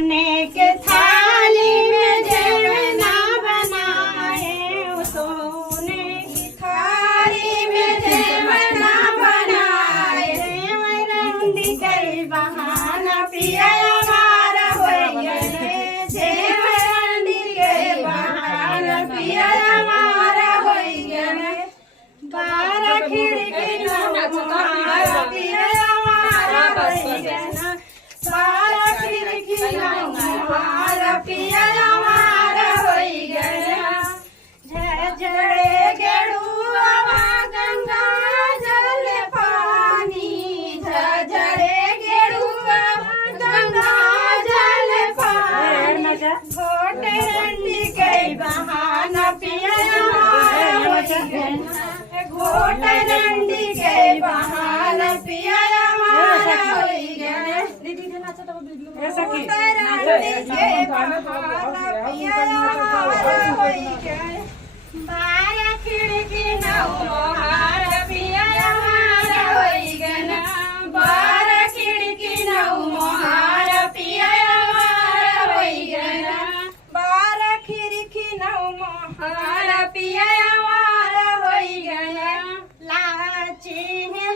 सोने के थाली में जेवना बनाए, सोने की थाली में जेवना बनाए, रंडी कई बहाना पिया हमारा हो गए, रंडी के बहाना पिया हमारा हो गए, बारह खिड़की हमारा पिया हमारा हो गए, बारह खिड़की हमारा पिया हमारा हो गया, झड़े गेड़ुआ गंगा जल पानी, झड़े गेड़ुआ गंगा जल पानी, घोटे रंडी के बहाना पिया हमारा हो गया, घोटे रंडी के बहाना पिया हमारा हो गया, बारह खिड़की नौहार पिया हमारा हो गया, बारह खिड़की नौहार पिया हमारा हो गया, बारह खिड़की नौहार पिया हमारा हो गया, लाची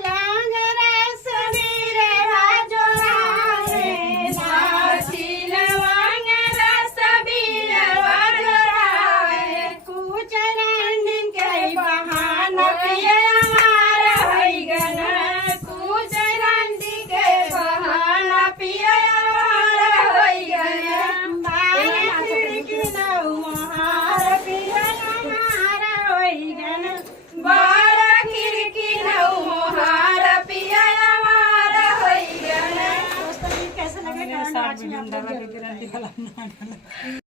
लांग रस वीरे राजोराए, लाची लवांग रस वीरे राजोराए, कुछ रंडी के बहाना पिया हमारा हो गया, कुछ रंडी के बहाना पिया हमारा हो गया, बारह खिड़की नौहार पिया हमारा हो गया, बारह खिड़की नौहार पिया हमारा हो गया। कैसा लगे?